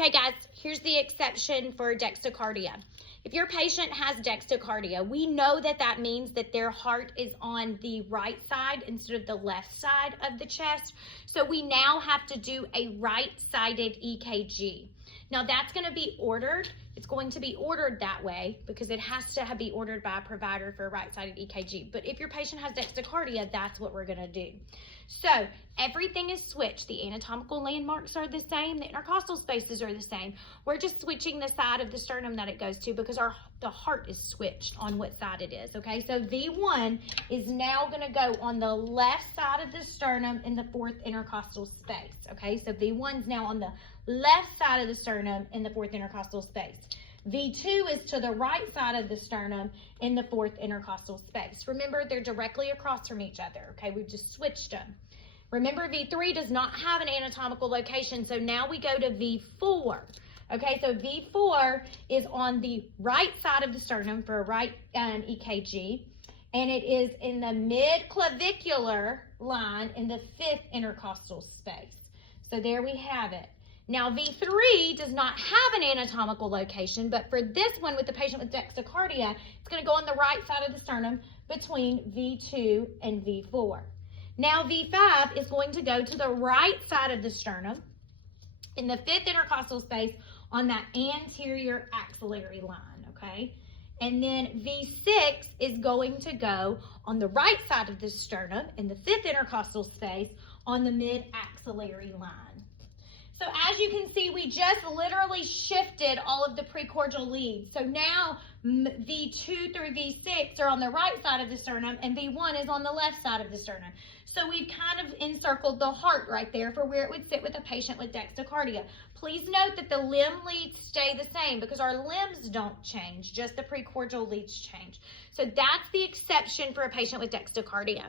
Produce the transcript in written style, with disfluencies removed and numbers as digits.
Okay, guys, here's the exception for dextrocardia. If your patient has dextrocardia, we know that that means that their heart is on the right side instead of the left side of the chest. So we now have to do a right-sided EKG. Now that's going to be ordered. It's going to be ordered that way because it has to be ordered by a provider for a right-sided EKG. But if your patient has dextrocardia, that's what we're going to do. So everything is switched. The anatomical landmarks are the same. The intercostal spaces are the same. We're just switching the side of the sternum that it goes to because the heart is switched on what side it is, okay? So V1 is now going to go on the left side of the sternum in the fourth intercostal space, okay? So V1 is now on the left side of the sternum in the fourth intercostal space. V2 is to the right side of the sternum in the fourth intercostal space. Remember, they're directly across from each other, okay? We've just switched them. Remember, V3 does not have an anatomical location, so now we go to V4. Okay, so V4 is on the right side of the sternum for a right EKG, and it is in the mid-clavicular line in the fifth intercostal space. So there we have it. Now, V3 does not have an anatomical location, but for this one with the patient with dextrocardia, it's going to go on the right side of the sternum between V2 and V4. Now, V5 is going to go to the right side of the sternum in the fifth intercostal space on that anterior axillary line, okay? And then V6 is going to go on the right side of the sternum in the fifth intercostal space on the mid-axillary line. So as you can see, we just literally shifted all of the precordial leads. So now V2 through V6 are on the right side of the sternum and V1 is on the left side of the sternum. So we've kind of encircled the heart right there for where it would sit with a patient with dextrocardia. Please note that the limb leads stay the same because our limbs don't change, just the precordial leads change. So that's the exception for a patient with dextrocardia.